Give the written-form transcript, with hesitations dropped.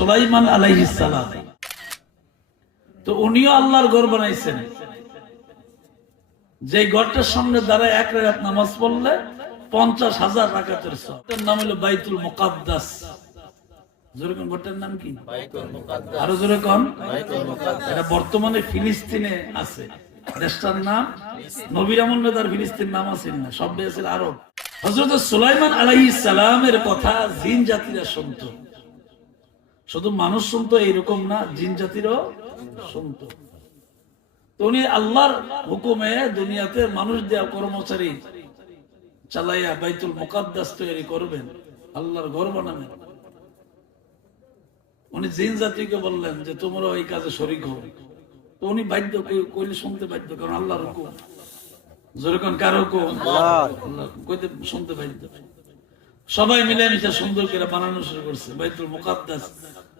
সুলাইমান আলাইহিস সালাম, তো উনিও আল্লাহর ঘর বানাইছেন। যে ঘরটার সামনে দাঁড়ায় এক রাকাত নামাজ পড়লে 50,000 রাকাতের সওয়াব। এর নাম হলো বাইতুল মুকাদ্দাস। জোরে কোন ঘরটার নাম কি? বাইতুল মুকাদ্দাস। আরো জোরে কোন? বাইতুল মুকাদ্দাস। এটা বর্তমানে ফিলিস্তিনে আছে। দেশটার নাম নবীর আমলে তার ফিলিস্তিন নাম আছে না, সব দেশের আরব। হযরত সুলাইমান আলাইহিস সালামের কথা জিন জাতিরা শুনতো। শুধু মানুষ শুনতো এরকম না, জিন জাতিরও শুনতো। তো উনি আল্লাহর হুকুমে দুনিয়াতে মানুষ দেয়া কর্মচারী চালাইয়া বাইতুল মুকাদ্দাস তৈরি করবেন, আল্লাহর ঘর বানাবেন। উনি জিন জাতিকে বললেন যে তোমরা এই কাজে শরীক হও। তো উনি বাধ্য, কইলে শুনতে বাধ্য, কারণ আল্লাহর হুকুম। যেরকম কার হুকুম? কইতে শুনতে বাধ্য। সবাই মিলে মিশে সুন্দর করে বানানো শুরু করছে বাইতুল মুকাদ্দাস।